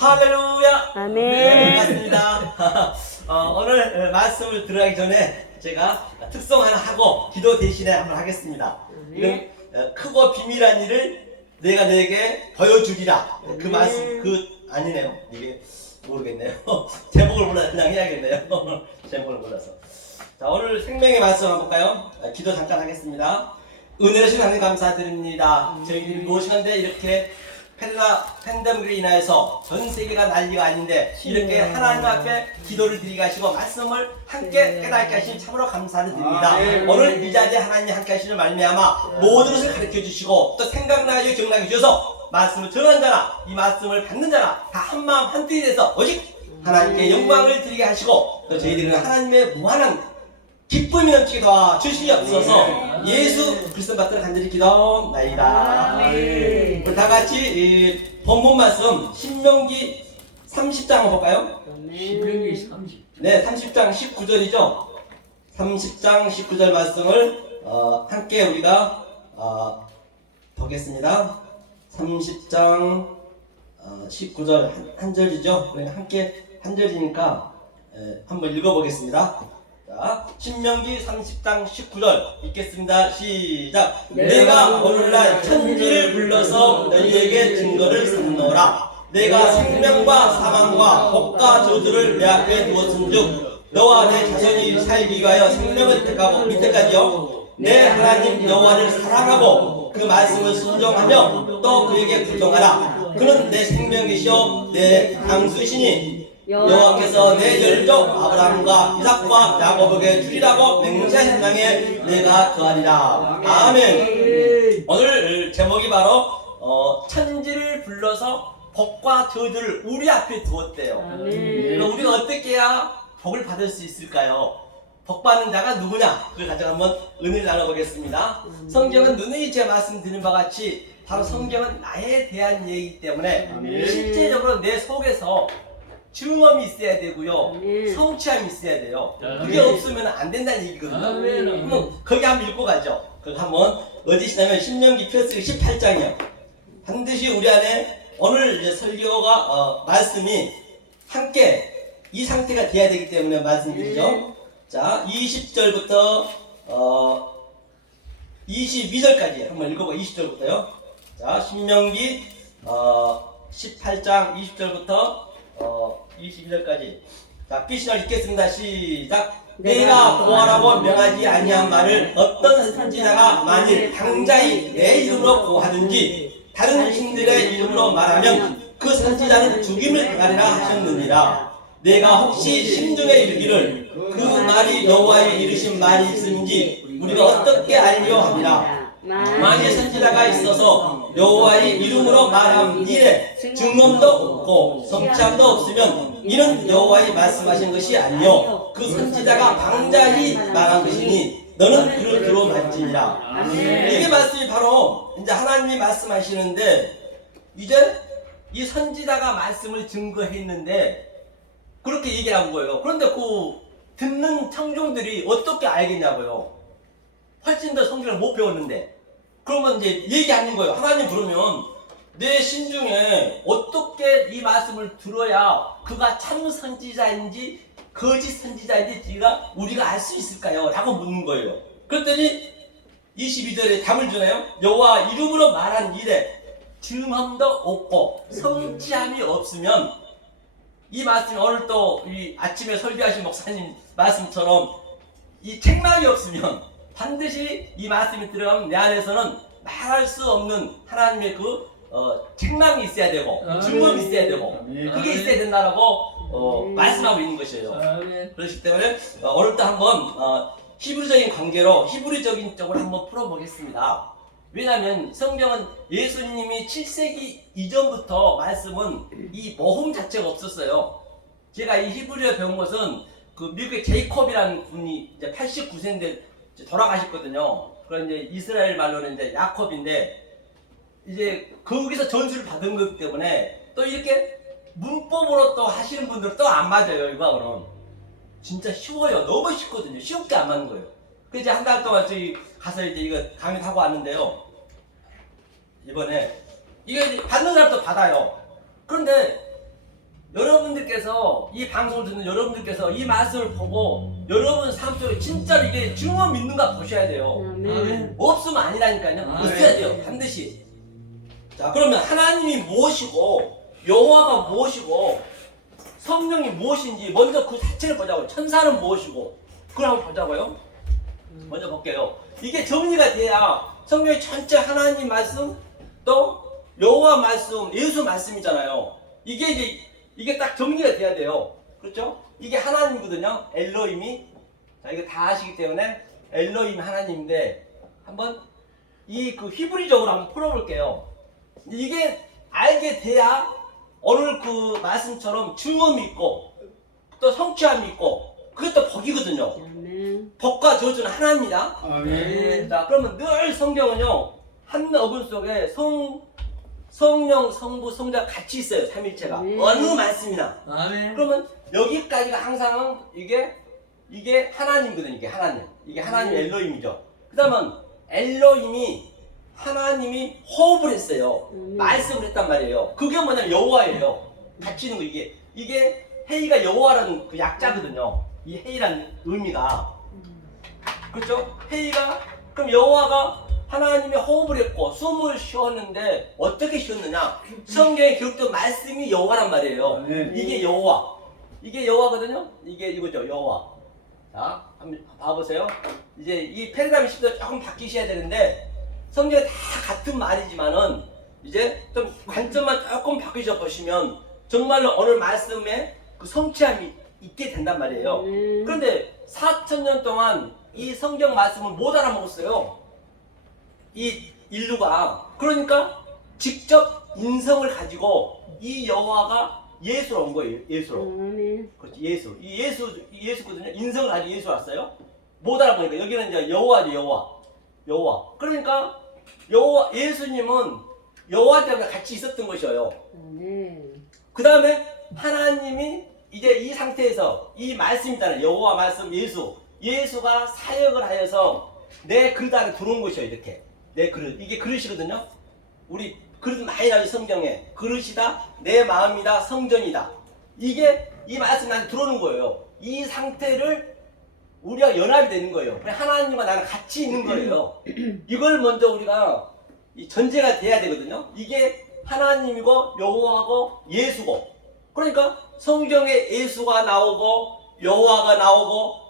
할렐루야. 아멘. 네, 반갑습니다. 오늘 말씀을 들어가기 전에 제가 특송 하나 하고 기도 대신에 한번 하겠습니다. 이건 크고 비밀한 일을 내가 너에게 보여주리라. 그 말씀 아니네요. 이게 모르겠네요. 제목을 몰라서 그냥 해야겠네요. 제목을 몰라서. 자, 오늘 생명의 말씀 한번 볼까요? 기도 잠깐 하겠습니다. 은혜로신 하나님 감사드립니다. 저희들이 무엇인데 이렇게 팬데믹으로 인하여서 전 세계가 난리가 아닌데 이렇게 하나님 앞에 기도를 드리게 하시고 말씀을 함께 깨닫게 하시니 참으로 감사를 드립니다. 오늘 이 자리에 하나님이 함께 하시는 말미암아 모든 것을 가르쳐 주시고 또 생각나게 기억나게 주셔서 말씀을 전하는 자나 이 말씀을 받는 자나 다 한마음 한뜻이 돼서 오직 하나님께 영광을 드리게 하시고 또 저희들은 하나님의 무한한 기쁨이 넘치게 도와주시옵소서. 예수 그리스도 받들어 간절히 기도나이다. 우리 다같이 본문 말씀 신명기 30장 한번 볼까요? 신명기 30장. 네, 30장 19절이죠. 30장 19절 말씀을 함께 우리가 보겠습니다. 30장 19절 한 절이죠. 그러니까 함께 한 절이니까 한번 읽어보겠습니다. 자, 신명기 30장 19절 읽겠습니다. 시작. 내가 오늘날 천지를 불러서 너희에게 증거를 삼노라. 내가 생명과 사망과 복과 저주를 내 앞에 두었은즉 너와 내 자손이 살기 위하여 생명을 택하고 밑에까지요 내 하나님 여호와를 사랑하고 그 말씀을 순종하며 또 그에게 불종하라. 그는 내 생명이시오 내 강수시니 여호와께서 내 열조 아브라함과 이삭과 야곱에게 주리라고 맹세하신 땅에 내가 거하리라. 아멘. 오늘 제목이 바로 천지를 불러서 복과 저주를 우리 앞에 두었대요. 그럼 우리가 어떻게 해야 복을 받을 수 있을까요? 복 받는 자가 누구냐? 그걸 가지고 한번 은혜를 나눠보겠습니다. 성경은 누누이 제 말씀드린 바와 같이 바로 성경은 나에 대한 얘기이기 때문에 실제적으로 내 속에서 증험이 있어야 되고요. 성취함이 있어야 돼요. 그게 없으면 안 된다는 얘기거든요. 거기 한번 읽고 가죠. 그거 한번 어디시냐면 신명기 표스기 18장이요. 반드시 우리 안에 오늘 이제 설교가 말씀이 함께 이 상태가 돼야 되기 때문에 말씀드리죠. 자, 20절부터 22절까지 한번 읽어봐. 20절부터요. 자, 신명기 18장 20절부터 22절까지. 자, 피신을 읽겠습니다. 시작. 내가 고하라고 명하지 아니한 말을 어떤 선지자가 만일 당자히 내 이름으로 고하든지 다른 신들의 이름으로 말하면 그 선지자는 죽임을 당하리라 하셨느니라. 내가 혹시 심중에 이르기를 그 말이 여호와의 이르신 말이 있음인지 우리가 어떻게 알리려 함이라. 만일 선지자가 있어서 여호와의 이름으로 말한 일에 증언도 없고 성취함도 없으면 이는 여호와의 말씀하신 것이 아니요 그 선지자가 방자히 말한 것이니 너는 그를 들어 말지니라. 이게 말씀이 바로 이제 하나님이 말씀하시는데 이제 이 선지자가 말씀을 증거했는데 그렇게 얘기한 거예요. 그런데 그 듣는 청중들이 어떻게 알겠냐고요. 훨씬 더 성경을 못 배웠는데. 그러면 이제 얘기하는 거예요. 하나님 그러면 내 심중에 어떻게 이 말씀을 들어야 그가 참 선지자인지 거짓 선지자인지 우리가 알 수 있을까요? 라고 묻는 거예요. 그랬더니 22절에 답을 주네요. 여호와 이름으로 말한 일에 증언도 없고 성취함이 없으면 이 말씀이 오늘 또 이 아침에 설교하신 목사님 말씀처럼 이 책망이 없으면 반드시 이 말씀이 들어가면 내 안에서는 말할 수 없는 하나님의 그 책망이 있어야 되고 증언이 있어야 되고 그게 있어야 된다라고 말씀하고 있는 것이에요. 그렇기 때문에 오늘도 한번 히브리적인 관계로 히브리적인 쪽으로 한번 풀어보겠습니다. 왜냐하면 성경은 예수님이 7세기 이전부터 말씀은 이 모험 자체가 없었어요. 제가 이 히브리어 배운 것은 그 미국의 제이콥이라는 분이 이제 89세인데 돌아가셨거든요. 그런 이제 이스라엘 말로는 이제 야콥인데 이제 거기서 전수를 받은 거기 때문에 또 이렇게 문법으로 또 하시는 분들은 또 안 맞아요. 이거는 진짜 쉬워요. 너무 쉽거든요. 쉽게 안 맞는 거예요. 그래서 이제 한 달 동안 저희 가서 이제 이거 강의 하고 왔는데요. 이번에 이게 받는 사람도 받아요. 그런데 여러분들께서 이 방송을 듣는 여러분들께서 이 말씀을 보고 여러분 삶 속에 진짜로 이게 증거 믿는가 보셔야 돼요. 아멘. 없으면 아니라니까요. 아멘. 있어야 돼요. 반드시. 자, 그러면 하나님이 무엇이고 여호와가 무엇이고 성령이 무엇인지 먼저 그 자체를 보자고요. 천사는 무엇이고 그걸 한번 보자고요. 먼저 볼게요. 이게 정리가 돼야 성경의 전체 하나님 말씀 또 여호와 말씀, 예수 말씀이잖아요. 이게 딱 정리가 돼야 돼요. 그렇죠? 이게 하나님이거든요. 엘로힘이. 자, 이거 다 아시기 때문에 엘로힘 하나님인데 한번 이 그 히브리적으로 한번 풀어볼게요. 이게 알게 돼야 오늘 그 말씀처럼 증언이 있고 또 성취함이 있고 그게 또 복이거든요. 아멘. 복과 저주는 하나입니다. 아멘. 자, 그러면 늘 성경은요 한 어근 속에 성령, 성부, 성자 같이 있어요. 삼일체가 어느 말씀이나. 아멘. 그러면 여기까지가 항상 이게 하나님거든요. 이게 하나님 엘로힘이죠. 그다음은 엘로힘이 하나님이 호흡을 했어요. 말씀을 했단 말이에요. 그게 뭐냐면 여호와예요. 같이 있는 거 이게 헤이가 여호와라는 그 약자거든요. 이 헤이라는 의미가 그렇죠? 헤이가 그럼 여호와가 하나님의 호흡을 했고 숨을 쉬었는데 어떻게 쉬었느냐? 성경에 기록된 말씀이 여호와란 말이에요. 이게 여호와. 이게 여호와거든요. 이거죠. 여호와. 자, 한번 봐보세요. 이제 이 패러다임 시도 조금 바뀌셔야 되는데 성경에 다 같은 말이지만은 이제 좀 관점만 조금 바뀌셔 보시면 정말로 오늘 말씀에 그 성취함이 있게 된단 말이에요. 그런데 4,000년 동안 이 성경 말씀을 못 알아먹었어요. 이 인류가. 그러니까 직접 인성을 가지고 이 여호와가 예수로 온 거예요. 예수로. 그렇지, 예수. 이 예수거든요. 인성을 가지고 예수 왔어요. 못 알아보니까 여기는 이제 여호와죠, 여호와. 그러니까 예수님은 여호와 때문에 같이 있었던 것이에요. 그 다음에 하나님이 이제 이 상태에서 이 말씀이잖아요. 여호와 말씀 예수가 사역을 하여서 내 그릇 안에 들어온 것이에요. 이렇게 내 그릇. 이게 그릇이거든요. 우리 그릇 많이 나오죠. 성경에 그릇이다, 내 마음이다, 성전이다. 이게 이 말씀 안에 들어오는 거예요. 이 상태를 우리가 연합이 되는 거예요. 하나님과 나랑 같이 있는 거예요. 이걸 먼저 우리가 이 전제가 돼야 되거든요. 이게 하나님이고 여호와고 예수고. 그러니까 성경에 예수가 나오고 여호와가 나오고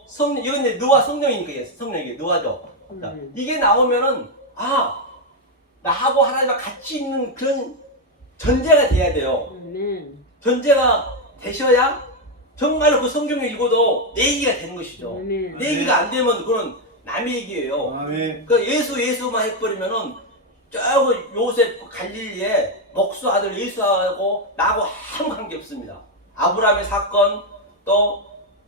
이건 이제 느와 성령이니까 성령이게 느와죠. 이게 나오면은 나하고 하나님과 같이 있는 그런 전제가 돼야 돼요. 전제가 되셔야 정말로 그 성경을 읽어도 내 얘기가 되는 것이죠. 내 얘기가 안 되면 그건 남의 얘기예요. 아멘. 그 예수만 해버리면은 저거 요셉 갈릴리에 목수 아들 예수하고 나하고 아무 관계 없습니다. 아브라함의 사건 또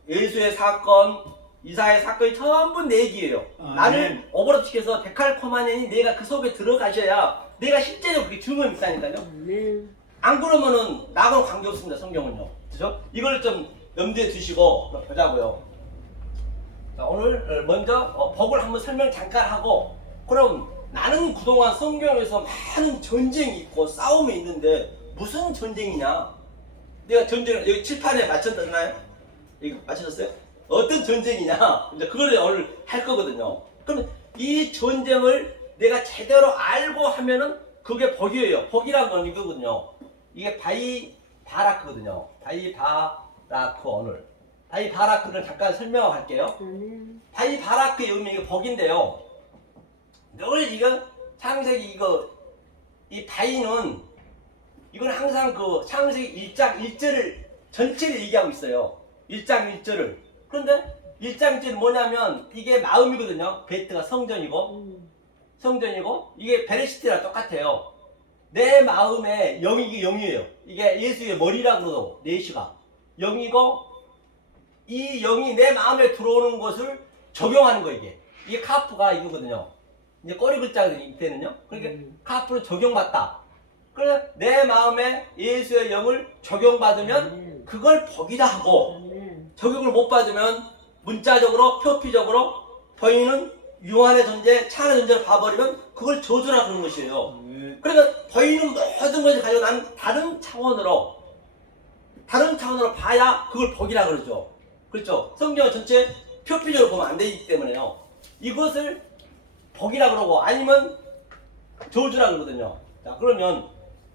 예수의 사건 이사의 사건이 전부 내 얘기예요. 나를 오버랩시켜서 데칼코마니아니 내가 그 속에 들어가셔야 내가 실제로 그게 증언이 있다니까요. 안 그러면은 나하고는 관계 없습니다. 성경은요. 그죠? 이걸 좀 염두에 두시고 보자고요. 자, 오늘 먼저 복을 한번 설명 잠깐 하고 그럼 나는 그동안 성경에서 많은 전쟁이 있고 싸움이 있는데 무슨 전쟁이냐? 내가 전쟁을 여기 칠판에 맞췄나요? 여기 맞춰졌어요? 어떤 전쟁이냐? 이제 그걸 오늘 할 거거든요. 그럼 이 전쟁을 내가 제대로 알고 하면은 그게 복이에요. 복이란 건 이거거든요. 이게 바이바라크거든요. 바이바라크 오늘. 바이바라크를 잠깐 설명할게요. 바이바라크의 의미가 복인데요. 늘 이거 창세기 이 바이는 이건 항상 그 창세기 1장 1절을 전체를 얘기하고 있어요. 1장 1절을. 그런데 1장 1절은 뭐냐면 이게 마음이거든요. 베트가 성전이고 이게 베레시트랑 똑같아요. 내 마음에 이게 영이에요. 이게 예수의 머리라고 그러고 내시가 영이고 이 영이 내 마음에 들어오는 것을 적용하는 거 이게 카프가 이거거든요. 이제 꼬리 글자가 되는요. 그러니까 카프를 적용받다. 그래서 내 마음에 예수의 영을 적용받으면 그걸 복이다 하고 적용을 못 받으면 문자적으로 표피적으로 버인은 유한의 존재, 찬의 존재를 봐버리면 그걸 저주라 그러는 것이에요. 그러니까 버인은 모든 것을 가지고 나는 다른 차원으로 다른 차원으로 봐야 그걸 복이라 그러죠. 그렇죠? 성경 전체 표피적으로 보면 안 되기 때문에요. 이것을 복이라 그러고 아니면 저주라 그러거든요. 자, 그러면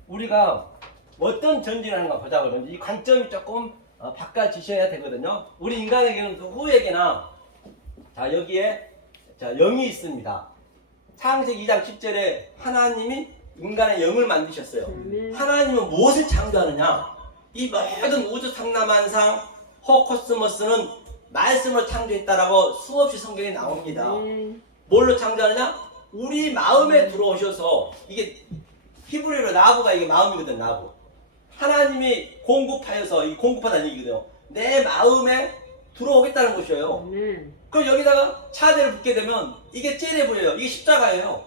우리가 어떤 전진을 하는가 보자고요. 먼저 이 관점이 조금 바꿔지셔야 되거든요. 우리 인간에게는 후에게나 자, 여기에 자, 영이 있습니다. 창세기 2장 10절에 하나님이 인간의 영을 만드셨어요. 하나님은 무엇을 창조하느냐? 이 모든 우주 상남한상 호코스모스는 말씀으로 창조했다라고 수없이 성경에 나옵니다. 뭘로 창조하느냐? 우리 마음에 들어오셔서 이게 히브리어로 나부가 이게 마음이거든. 나부. 하나님이 공급하여서 이 공급하다는 얘기거든요. 내 마음에 들어오겠다는 것이에요. 그럼 여기다가 차대를 붙게 되면 이게 째레부예요. 이게 십자가예요.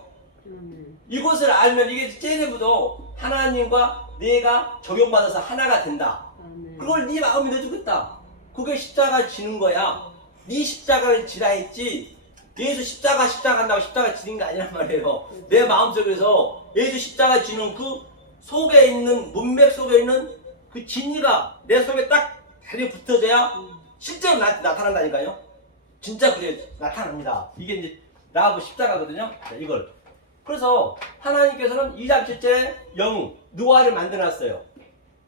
이것을 알면 이게 째레부도 하나님과 내가 적용받아서 하나가 된다. 그걸 네 마음에 넣어주겠다. 그게 십자가 지는 거야. 네 십자가를 지라 했지 예수 십자가 한다고 십자가 지는 게 아니란 말이에요. 내 마음속에서 예수 십자가 지는 그 속에 있는 문맥 속에 있는 그 진리가 내 속에 딱 달리 붙어져야 실제로 나타난다니까요. 진짜 그게 나타납니다. 이게 이제 라브 십자가거든요. 자, 이걸. 그래서 하나님께서는 2장 7절에 영, 누아를 만들어놨어요.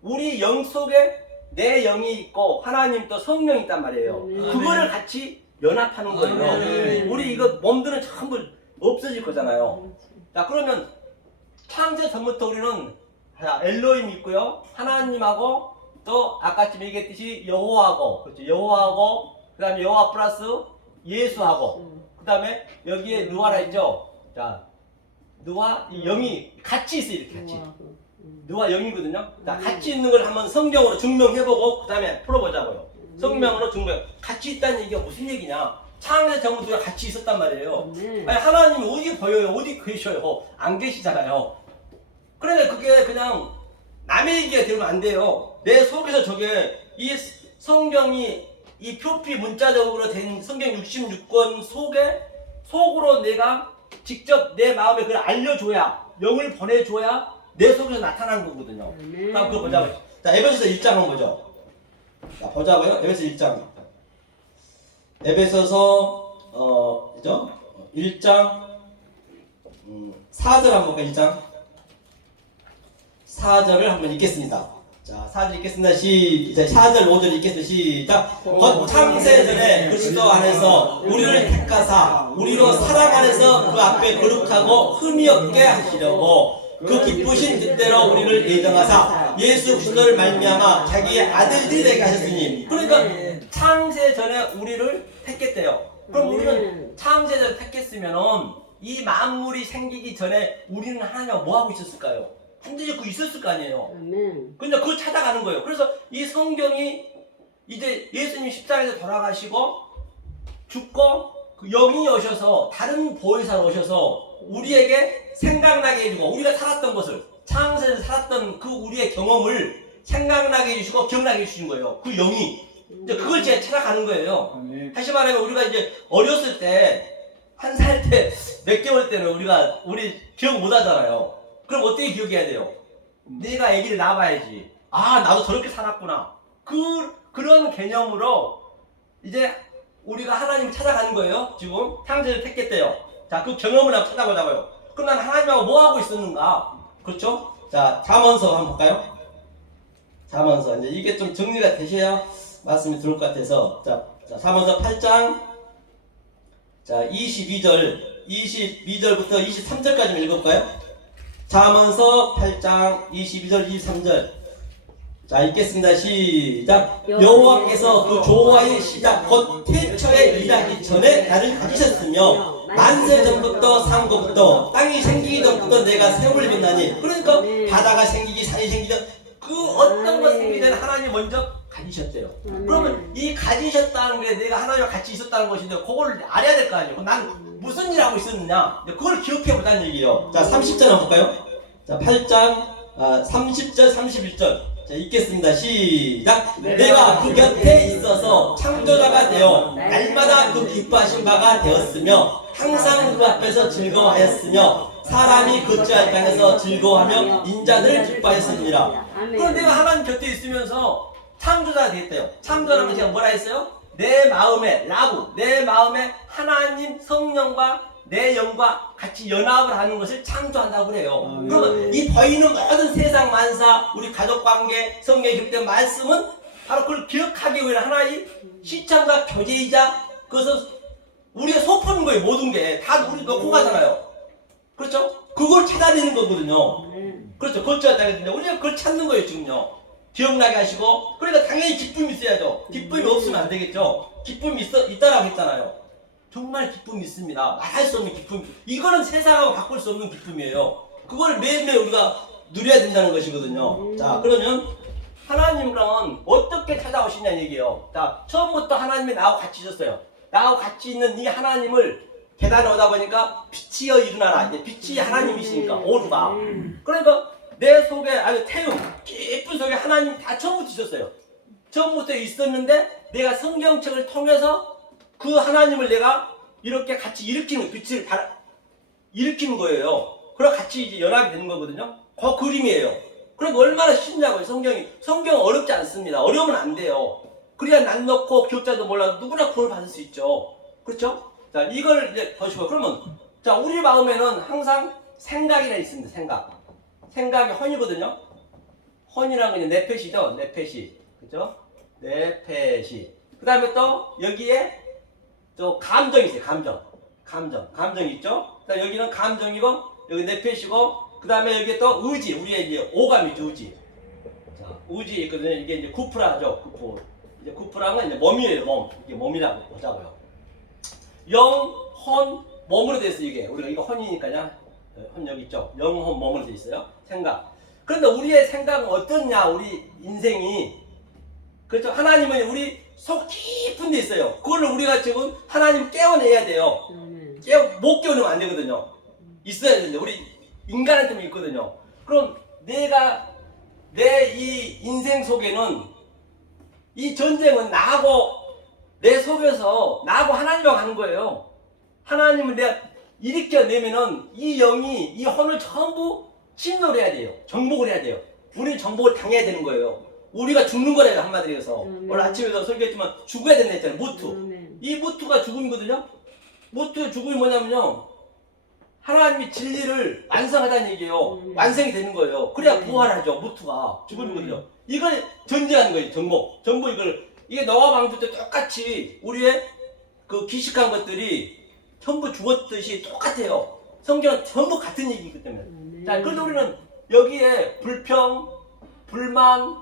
우리 영 속에 내 영이 있고 하나님 또 성령이 있단 말이에요. 그거를 같이 연합하는 거예요. 우리 이거 몸들은 전부 없어질 거잖아요. 자, 그러면 창세 전부터 우리는 엘로힘이 있고요. 하나님하고 또 아까쯤 얘기했듯이 여호와하고, 그렇죠? 여호와하고 그 다음에 여호와 플러스 예수하고 그 다음에 여기에 누아라 있죠. 자, 누아 영이 같이 있어요. 이렇게 같이. 누아 영이거든요. 자, 같이 있는 걸 한번 성경으로 증명해보고 그 다음에 풀어보자고요. 성경으로 증명. 같이 있다는 얘기가 무슨 얘기냐? 창세 전부터 같이 있었단 말이에요. 아니, 하나님이 어디 보여요? 어디 계셔요? 안 계시잖아요. 그러니까 그게 그냥 남의 얘기가 되면 안 돼요. 내 속에서 저게 이 성경이 이 표피 문자적으로 된 성경 66권 속으로 내가 직접 내 마음에 그걸 알려줘야, 영을 보내줘야 내 속에서 나타나는 거거든요. 그럼 그거 보자고요. 자, 에베소서 1장 한번 보죠. 자, 보자고요. 에베소서 1장. 에베소서 그죠? 1장 4절 한번 볼까요? 1장 4절을 한번 읽겠습니다. 자, 4절 읽겠습니다. 시작. 4절 5절 읽겠습니다. 시작. 곧 창세 전에 그리스도 안에서 우리를 택하사 우리로 사랑 안에서 그 앞에 거룩하고 흠이 없게 하시려고 그 기쁘신 뜻대로 우리를 예정하사 예수 그리스도를 말미암아 자기의 아들들이 되게 하셨으니. 그러니까 창세 전에 우리를 택했대요. 그럼 우리는 창세 전에 택했으면은 이 만물이 생기기 전에 우리는 하나님과 뭐 하고 있었을까요? 반드시 그 있었을 거 아니에요. 근데 그걸 찾아가는 거예요. 그래서 이 성경이 이제 예수님 십자가에서 돌아가시고 죽고 그 영이 오셔서 다른 보혜사로 오셔서 우리에게 생각나게 해주고 우리가 살았던 것을 창세에서 살았던 그 우리의 경험을 생각나게 해주시고 기억나게 해주신 거예요. 그 영이 이제 그걸 제가 찾아가는 거예요. 다시 말하면 우리가 이제 어렸을 때 한 살 때 몇 개월 때는 우리 기억 못 하잖아요. 그럼 어떻게 기억해야 돼요? 내가 아기를 낳아봐야지. 아, 나도 저렇게 살았구나. 그런 개념으로 이제 우리가 하나님을 찾아가는 거예요. 지금 창세를 택했대요. 자, 그 경험을 한번 찾아보자고요. 그럼 난 하나님하고 뭐 하고 있었는가? 그렇죠? 자, 잠언서 한번 볼까요? 잠언서. 이제 이게 좀 정리가 되셔야 말씀이 들어올 것 같아서. 자, 잠언서 8장. 자, 22절부터 23절까지 읽어볼까요? 잠언서 8장 22절 23절. 자, 읽겠습니다. 시작. 여호와께서 그 조화의 시작 곧 태초에 일하기 전에 나를 가지셨으며 만세 전부터 상고부터 땅이 생기기 전부터 내가 세월을 빚나니. 그러니까 바다가 생기기 산이 생기기 전 그 어떤 것 생기기 전에 하나님 먼저 가지셨대요. 그러면 이 가지셨다는 게 내가 하나님과 같이 있었다는 것인데 그걸 알아야 될 거 아니에요. 난 무슨 일 하고 있었느냐? 그걸 기억해 보자는 얘기예요. 자, 30절 한번 볼까요? 자, 8장 30절 31절. 자, 읽겠습니다. 시작. 내가 그 곁에 있어서 창조자가 되어 날마다 그 기뻐하신 바가 되었으며 항상 그 앞에서 즐거워하였으며 사람이 거주할 땅에서 즐거워하며 인자들을 기뻐하였습니다. 그럼 내가 하나님 곁에 있으면서 창조자가 되겠대요. 창조라면 제가 뭐라 했어요? 내 마음에 라고 내 마음에 하나님 성령과 내 영과 같이 연합을 하는 것을 창조한다고 그래요. 그러면 이 보이는 모든 세상 만사, 우리 가족관계, 성경에 기록된 말씀은 바로 그걸 기억하기 위한 하나의 시청자 교제이자 그것은 우리가 소푸는 거예요. 모든 게 다 우리 넣고 가잖아요. 그렇죠? 그걸 찾아내는 거거든요. 그렇죠. 그걸 찾아내는데 우리가 그걸 찾는 거예요. 지금요. 기억나게 하시고, 그러니까 당연히 기쁨이 있어야죠. 기쁨이 없으면 안 되겠죠. 기쁨이 있다라고 했잖아요. 정말 기쁨이 있습니다. 말할 수 없는 기쁨. 이거는 세상하고 바꿀 수 없는 기쁨이에요. 그걸 매일매일 우리가 누려야 된다는 것이거든요. 자, 그러면 하나님은 어떻게 찾아오시냐는 얘기예요. 자, 처음부터 하나님이 나하고 같이 있었어요. 나하고 같이 있는 이 하나님을 계단에 오다 보니까 빛이여 일어나라. 이제 빛이 하나님이시니까 오르가. 그러니까 내 속에 아주 태움, 깊은 속에 하나님 다 처음부터 있었어요. 처음부터 있었는데 내가 성경책을 통해서 그 하나님을 내가 이렇게 같이 일으키는 빛을 일으키는 거예요. 그럼 같이 이제 연합이 되는 거거든요. 그 그림이에요. 그러니까 얼마나 쉽냐고요. 성경은 어렵지 않습니다. 어려우면 안 돼요. 그래야 난 넣고 기억자도 몰라도 누구나 구원을 받을 수 있죠. 그렇죠? 자, 이걸 이제 보시고 그러면 자, 우리 마음에는 항상 생각이라 있습니다. 생각이 헌이거든요. 헌이라는 건 내패시죠. 내패시. 그죠? 내패시. 그 다음에 또 여기에 또 감정이 있어요. 감정이 있죠. 자, 여기는 감정이고 여기 내패시고 그 다음에 여기에 또 의지. 우리의 이제 오감이죠. 의지. 자, 의지 있거든요. 이게 이제 구프라죠. 구프. 이제 구프라는 이제 몸이에요. 몸. 이게 몸이라고 보자고요. 영, 헌, 몸으로 되어 있어요. 이게 우리가 이거 헌이니까요. 헌 여기 있죠. 영, 헌, 몸으로 되어 있어요. 생각. 그런데 우리의 생각은 어떠냐? 우리 인생이 그렇죠. 하나님은 우리 속 깊은 데 있어요. 그걸 우리가 지금 하나님 깨워내야 돼요. 못 깨우면 안 되거든요. 있어야 되는데 우리 인간한테만 있거든요. 그럼 내 이 인생 속에는 이 전쟁은 나하고 내 속에서 나하고 하나님하고 하는 거예요. 하나님을 내가 일으켜내면은 이 영이 이 혼을 전부 침노를 해야 돼요. 정복을 해야 돼요. 우리는 정복을 당해야 되는 거예요. 우리가 죽는 거래요. 한마디로 해서 오늘 아침에도 설교했지만 죽어야 된다 했잖아요. 무투. 이 무투가 죽음이거든요. 무투의 죽음이 뭐냐면요, 하나님이 진리를 완성하다는 얘기예요. 완성이 되는 거예요. 그래야 부활하죠. 무투가 죽음이거든요. 이걸 전제하는 거예요. 정복 이게 노아 방주 때 똑같이 우리의 그 기식한 것들이 전부 죽었듯이 똑같아요. 성경은 전부 같은 얘기이기 때문에. 자, 그래서 우리는 여기에 불평, 불만,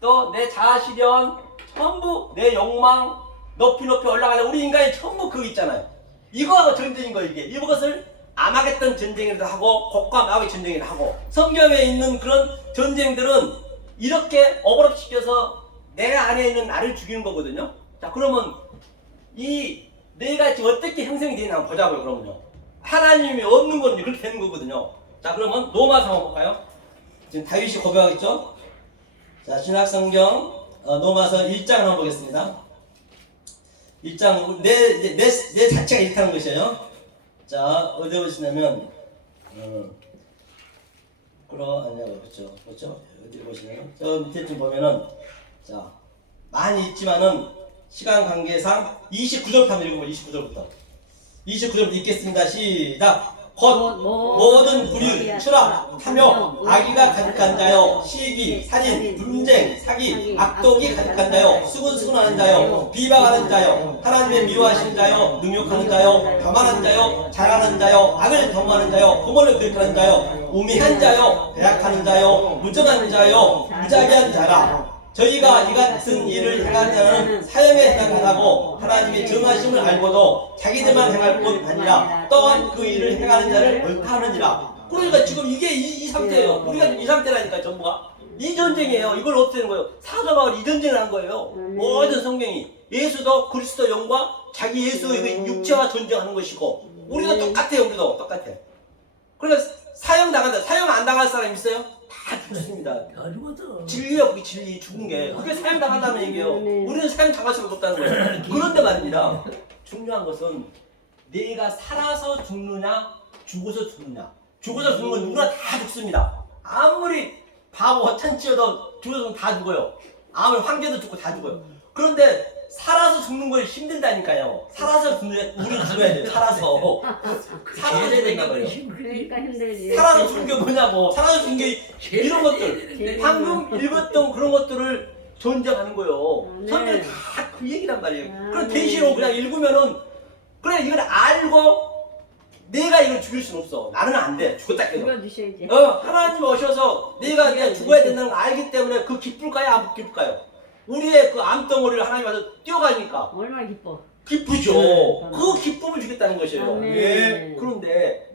또 내 자아실현, 전부 내 욕망, 높이 올라가려 우리 인간이 전부 그거 있잖아요. 이거하고 전쟁인 거예요. 이것을 아마겟돈 전쟁이라도 하고 곡과 마귀 전쟁이라도 하고, 성경에 있는 그런 전쟁들은 이렇게 오버랩시켜서 내 안에 있는 나를 죽이는 거거든요. 자, 그러면 이 내가 지금 어떻게 형성이 되나 한번 보자고요. 그러면요, 하나님이 없는 건 이렇게 되는 거거든요. 자, 그러면 로마서 한번 볼까요? 지금 다윗이 고백하겠죠? 자, 신약성경 로마서 1장 한번 보겠습니다. 1장 내 자체가 이렇게 하는 것이에요. 자, 어디 보시냐면 그렇죠. 어디 보시냐면 저 밑에 좀 보면은, 자, 많이 있지만은 시간 관계상 29절부터 한번 읽어보면 29절부터 읽겠습니다. 시작. 곧 모든 불의, 추락, 탐욕, 악의가 가득한 자요, 시기, 살인, 분쟁, 사기, 악독이 가득한 자요, 수군수군하는 자요, 비방하는 자요, 하나님의 미워하시는 자요, 능욕하는 자요, 교만한 자요, 잘하는 자요, 악을 도모하는 자요, 부모를 거역하는 자요, 우매한 자요, 배약하는 자요, 무정한 자요, 무자비한 자라. 저희가 이 같은 일을 행한 자는 사형에 해당하고 하나님의 정하심을 알고도 자기들만 행할 뿐 아니라 또한 그 일을 행하는 자를 옳다하느니라. 그러니까 지금 이게 이 상태예요. 우리가 이 상태라니까. 전부가 이 전쟁이에요. 이걸 없애는 거예요. 사도바울이 이 전쟁을 한 거예요. 모든 성경이 예수도 그리스도 영과 자기 예수의 육체와 전쟁하는 것이고, 우리도 똑같아요. 우리도 똑같아. 그래서 사형 당한다. 사형 안 당할 사람 있어요? 다 죽습니다. 진리야. 그게 진리. 죽은 게 그게 사형 당한다는 얘기예요. 우리는 사형 당할 수가 없다는 거예요. 그런데 말입니다, 중요한 것은 내가 살아서 죽느냐 죽어서 죽느냐. 죽어서 죽는 건 누구나 다 죽습니다. 아무리 바보 천치여도 죽어서 다 죽어요. 암을 황제도 죽고 다 죽어요. 그런데 살아서 죽는 걸 힘들다니까요. 살아서 우리 죽어야 돼요. 살아서 살아서 죽는단 말이에요. 그러니까 힘들지. 살아서 죽는 게 뭐냐고. 살아서 죽는 게 이런 것들. 방금 읽었던 그런 것들을 존재하는 거예요. 네. 성경이 다 그 얘기란 말이에요. 아, 그럼 네. 대시로 그냥 읽으면은 그래 이걸 알고 내가 이걸 죽일 수는 없어. 나는 안 돼. 죽었다 깨도. 죽여주셔야지. 하나님 오셔서 내가 죽어야 된다는 걸 알기 때문에 그 기쁠까요? 안 기쁠까요? 우리의 그 암덩어리를 하나님 와서 뛰어가니까 얼마나 기뻐. 기쁘죠. 네. 그 기쁨을 주겠다는 것이에요. 아멘. 예. 그런데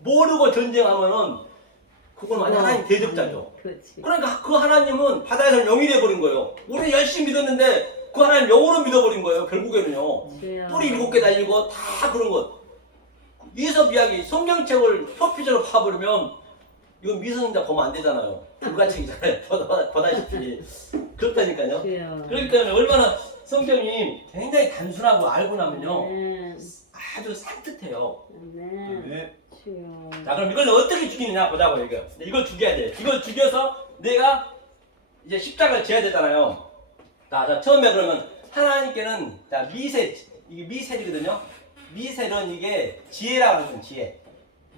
모르고 전쟁하면은 그건 완전 하나님 대적자죠. 그렇지. 그러니까 그 하나님은 바다에서 영이 돼버린 거예요. 우리 열심히 믿었는데 그 하나님 영으로 믿어버린 거예요. 결국에는요. 주여. 뿔이 7개 달리고 다 그런 것. 이섭 이야기 성경책을 표피적으로 파버리면 이건 미성년자 보면 안 되잖아요. 불가책이잖아요. 보다시피 그렇다니까요. 주여. 그렇기 때문에 얼마나 성경이 굉장히 단순하고 알고 나면요 네. 아주 산뜻해요. 네. 주여. 자 그럼 이걸 어떻게 죽이느냐 보자고 이거. 이걸 죽여야 돼. 이걸 죽여서 내가 이제 십자가를 지어야 되잖아요. 자 처음에 그러면 하나님께는 자 이게 미셀이거든요. 미셀은 이게 지혜라고 하거든요. 지혜.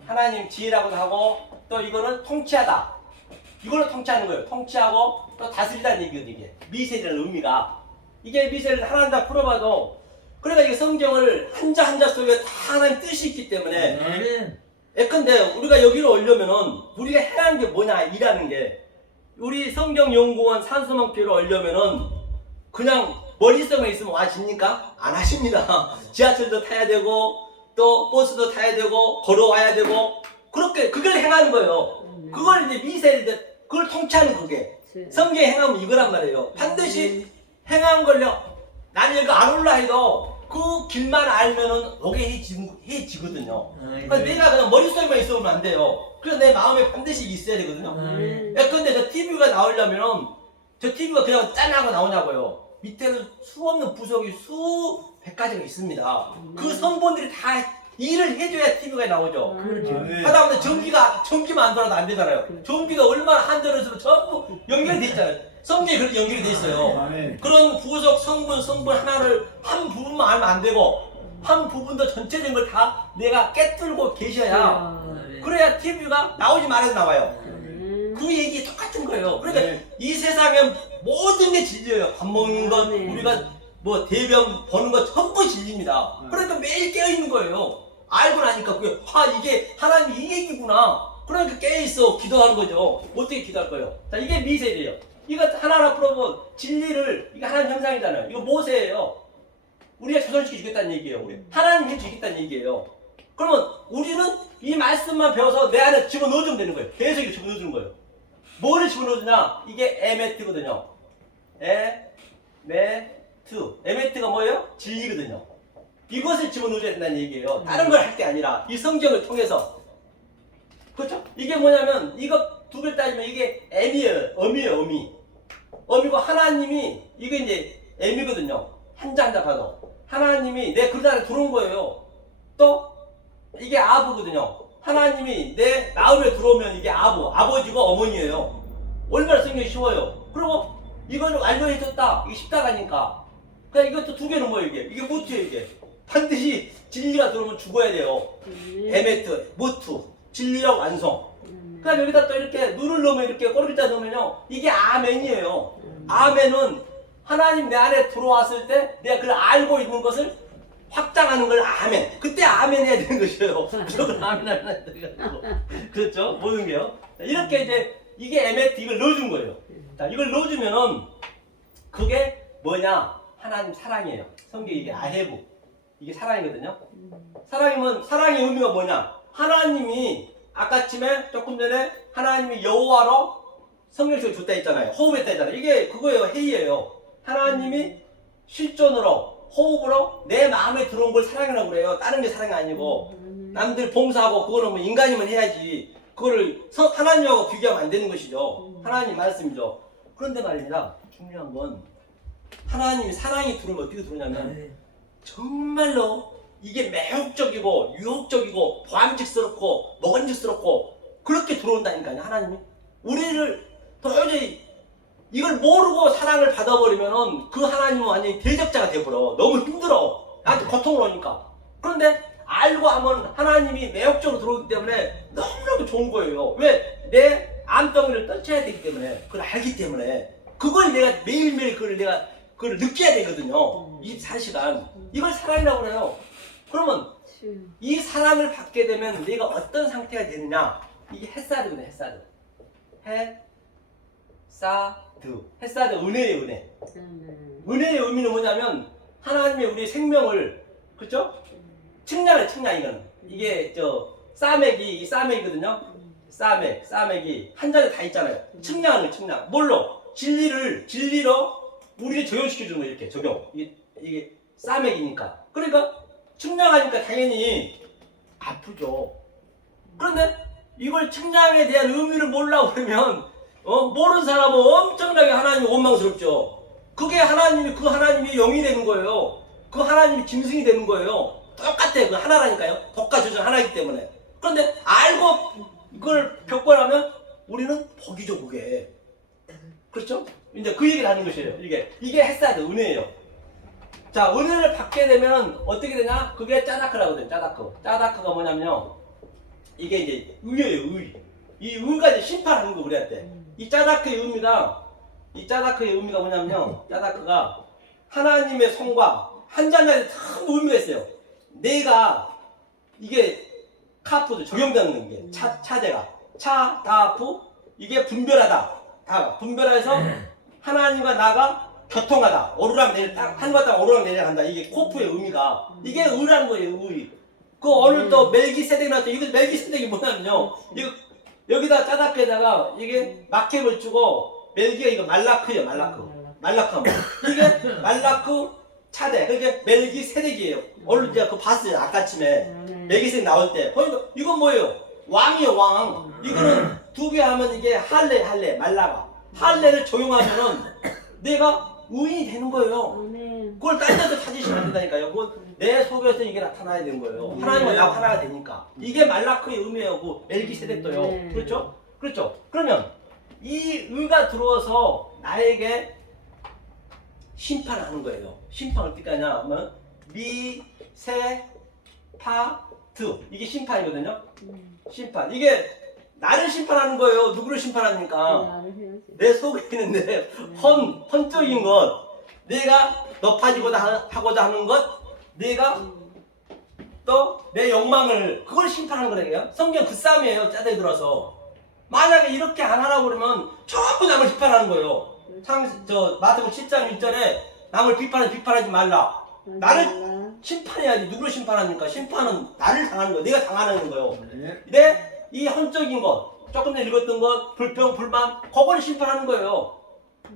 하나님 지혜라고도 하고 또 이거는 통치하다. 이걸로 통치하는 거예요. 통치하고 또 다스리다는 얘기거든요. 이게 미셀이라는 의미가. 이게 미셀을 하나하나 풀어봐도 그러니까 이게 성경을 한자 한자 속에 다 하나님 뜻이 있기 때문에 예컨대 우리가 여기로 오려면은 우리가 해야 하는 게 뭐냐 일하는 게 우리 성경연구원 산소망표를 오려면은 그냥 머릿속에 있으면 와집니까? 안 하십니다. 지하철도 타야 되고 또 버스도 타야 되고 걸어와야 되고 그렇게 그걸 행하는 거예요. 그걸 이제 미셀인데 그걸 통치하는 그게 주여. 성경에 행하면 이거란 말이에요. 반드시 행한 걸요. 나는 여기 안 올라 해도 그 길만 알면은 오게 해지거든요. 그러니까 내가 그냥 머릿속에만 있으면 안 돼요. 그래서 내 마음에 반드시 있어야 되거든요. 근데 저 TV가 나오려면은 저 TV가 그냥 짠하고 나오냐고요. 밑에는 수없는 부속이 수백 가지가 있습니다. 그 성분들이 다 일을 해줘야 TV가 나오죠. 하다 보면 전기만 안 돌아도 안 되잖아요. 전기가 얼마나 한전을 쓰면 전부 연결이 돼 있잖아요. 성경이 그렇게 연결이 돼 있어요. 그런 부속 성분 하나를 한 부분만 알면 안 되고 한 부분도 전체적인 걸 다 내가 깨뚫고 계셔야 그래야 TV가 나오지 말아도 나와요. 그 얘기 똑같은 거예요. 그러니까 이 세상에 모든 게 진리예요. 밥 먹는 것, 우리가 뭐 대변 보는 것 전부 진리입니다. 그러니까 매일 깨어 있는 거예요. 알고 나니까 그게 이게 하나님 이 얘기구나. 그러니까 깨어 있어 기도하는 거죠. 어떻게 기도할 거예요? 자 이게 미셀이에요. 이거 하나하나 풀어본 진리를 이게 하나님 형상이잖아요. 이거 모세예요. 우리가 조선시켜 주겠다는 얘기예요. 우리 하나님 해주겠다는 얘기예요. 그러면 우리는 이 말씀만 배워서 내 안에 집어넣어주면 되는 거예요. 계속 이렇게 집어넣어주는 거예요. 뭐를 집어넣어주냐? 이게 에메트거든요. 에메트가 뭐예요? 진리거든요. 이것을 집어넣어줘야 된다는 얘기예요. 다른 걸 할 게 아니라 이 성경을 통해서. 그렇죠? 이게 뭐냐면 이거 두 개를 따지면 이게 어미예요. 어미고 하나님이 이게 이제 M이거든요. 한자 한자 봐도 하나님이 내 그릇 안에 들어온 거예요. 또 이게 아부거든요. 하나님이 내 마음에 들어오면 이게 아버지고 어머니예요. 얼마나 성경이 쉬워요. 그리고 이걸 완료해줬다. 이게 십자가니까. 그냥 이것도 두 개는 뭐예요 이게 무트예요 이게. 반드시 진리가 들어오면 죽어야 돼요. 에메트, 무트, 진리력 완성. 그러니까 여기다 또 이렇게 눈을 넣으면 이렇게 꼬리자 넣으면요 이게 아멘이에요. 아멘은 하나님 내 안에 들어왔을 때 내가 그걸 알고 있는 것을 확장하는 걸 아멘. 그때 아멘 해야 되는 것이에요. 무조건 아멘 하나 들어가고. 그렇죠? 모든 게요. 자, 이렇게 이제 이게 에메트 이걸 넣어준 거예요. 자, 이걸 넣어주면은 그게 뭐냐? 하나님 사랑이에요. 성경에 이게 아헤브. 이게 사랑이거든요. 사랑이면 사랑의 의미가 뭐냐? 하나님이 아까쯤에 조금 전에 하나님이 여호와로 성령을 줬다 했잖아요. 호흡했다 했잖아요. 이게 그거예요. 해이예요. 하나님이 실존으로 호흡으로 내 마음에 들어온 걸 사랑이라고 그래요. 다른 게 사랑이 아니고 남들 봉사하고 그거는 뭐 인간이면 해야지. 그거를 하나님하고 비교하면 안 되는 것이죠. 하나님 말씀이죠. 그런데 말입니다. 중요한 건 하나님이 사랑이 들어오면 어떻게 들어오냐면 정말로 이게 매혹적이고 유혹적이고 보암직스럽고 먹은직스럽고 그렇게 들어온다니까요. 하나님이 우리를 도저히 이걸 모르고 사랑을 받아버리면은 그 하나님은 완전히 대적자가 되어버려. 너무 힘들어. 나한테 고통을 오니까. 그런데 알고 하면 하나님이 매혹적으로 들어오기 때문에 너무너무 좋은 거예요. 왜? 내 암덩이를 떨쳐야 되기 때문에. 그걸 알기 때문에. 그걸 내가 매일매일 그걸 느껴야 되거든요. 24시간. 이걸 사랑이라고 그래요. 그러면 주여. 이 사랑을 받게 되면 내가 어떤 상태가 되느냐? 이게 햇사드거든요, 햇사드. 햇사드. 햇사드, 은혜예요, 은혜. 아멘. 은혜의 의미는 뭐냐면 하나님의 우리 생명을, 그렇죠? 측량을 측량. 이거는 이게 싸매기, 이 싸매기거든요. 싸매기 한 잔에 다 있잖아요. 측량하는 거, 측량. 뭘로? 진리로 우리를 적용시켜 주는 거. 이렇게 적용. 이게 싸매기니까. 그러니까 측량하니까 당연히 아프죠. 그런데 이걸 측량에 대한 의미를 몰라 그러면 모르는 사람은 엄청나게 하나님이 원망스럽죠. 그게 하나님이, 그 하나님이 영이 되는 거예요. 그 하나님이 짐승이 되는 거예요. 똑같아요. 그 하나라니까요. 독과 조정 하나이기 때문에. 그런데 알고 이걸 겪고나면 우리는 복이죠, 그게. 그렇죠? 이제 그 얘기를 하는 것이에요. 이게 햇사드, 은혜예요. 자, 은혜를 받게 되면 어떻게 되냐? 그게 짜다크라고 해요. 짜다크가 뭐냐면요. 이게 이제 의예요, 의. 이 의가 이제 심판하는 거, 우리한테. 이 짜다크의 의미가 뭐냐면요. 짜다크가 하나님의 성과 한 잔에 큰 의미가 있어요. 내가 이게 카프도 적용되는 거, 이게 차대가 차다프, 이게 분별하다. 다 분별해서 하나님과 나가 교통하다. 오르락 내리락, 하늘과 땅 오르락 내리락 한다. 이게 코프의 의미가. 이게 의라는 거예요, 의. 그 오늘 또 멜기세덱이 나왔죠. 이거 멜기세덱이 뭐냐면요. 이거 여기다 짜다크에다가 이게 마켓을 주고 멜기가 이거 말라크예요, 말라크. 이게 말라크 차대. 그게 멜기세덱이에요. 오늘 제가 그거 봤어요, 아까쯤에. 멜기세덱 나올 때. 보니까 이건 뭐예요? 왕이에요, 왕. 이거는 두 개 하면 이게 할례, 말라가. 할례를 적용하면은 내가 의인이 되는 거예요. 아멘. 그걸 딴 데서 찾으시면 안 된다니까요. 그건 내 속에서 이게 나타나야 되는 거예요. 하나님과 나하고 하나가 되니까. 이게 말라크의 의미예요. 그 멜기세덱도요. 그렇죠? 그러면 이 의가 들어와서 나에게 심판하는 거예요. 심판 어떻게 하냐 하면 미세 파트, 이게 심판이거든요. 심판. 이게 나를 심판하는 거예요. 누구를 심판합니까? 내 속에 있는데 헌적인 것, 내가 높아지고자 하고자 하는 것, 내가 또 내 욕망을, 그걸 심판하는 거래요. 성경 그 싸움이에요. 짜대에 들어서 만약에 이렇게 안 하라고 그러면 전부 남을 비판하는 거예요. 마태복음 7장 1절에 남을 비판하지 말라. 나를 심판해야지. 누구를 심판합니까? 심판은 나를 당하는 거예요. 내가 당하는 거예요. 내 이 헌적인 것, 조금 전에 읽었던 것, 불평, 불만, 그걸 심판하는 거예요.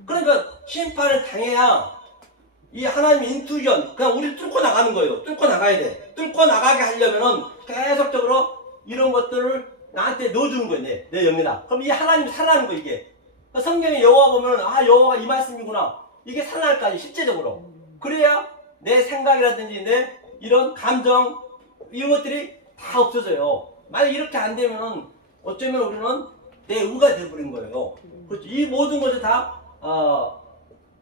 그러니까 심판을 당해야 이 하나님의 인투전, 그냥 우리를 뚫고 나가는 거예요. 뚫고 나가야 돼. 뚫고 나가게 하려면은 계속적으로 이런 것들을 나한테 넣어주는 거예요. 내 영이다. 그럼 이 하나님이 살아나는 거예요, 이게. 성경에 여호와 보면, 여호와가 이 말씀이구나. 이게 살아날 거 아니에요, 실제적으로. 그래야 내 생각이라든지 내 이런 감정, 이런 것들이 다 없어져요. 만약 이렇게 안 되면은 어쩌면 우리는 내 의가 되어버린 거예요. 그렇죠. 이 모든 것을 다,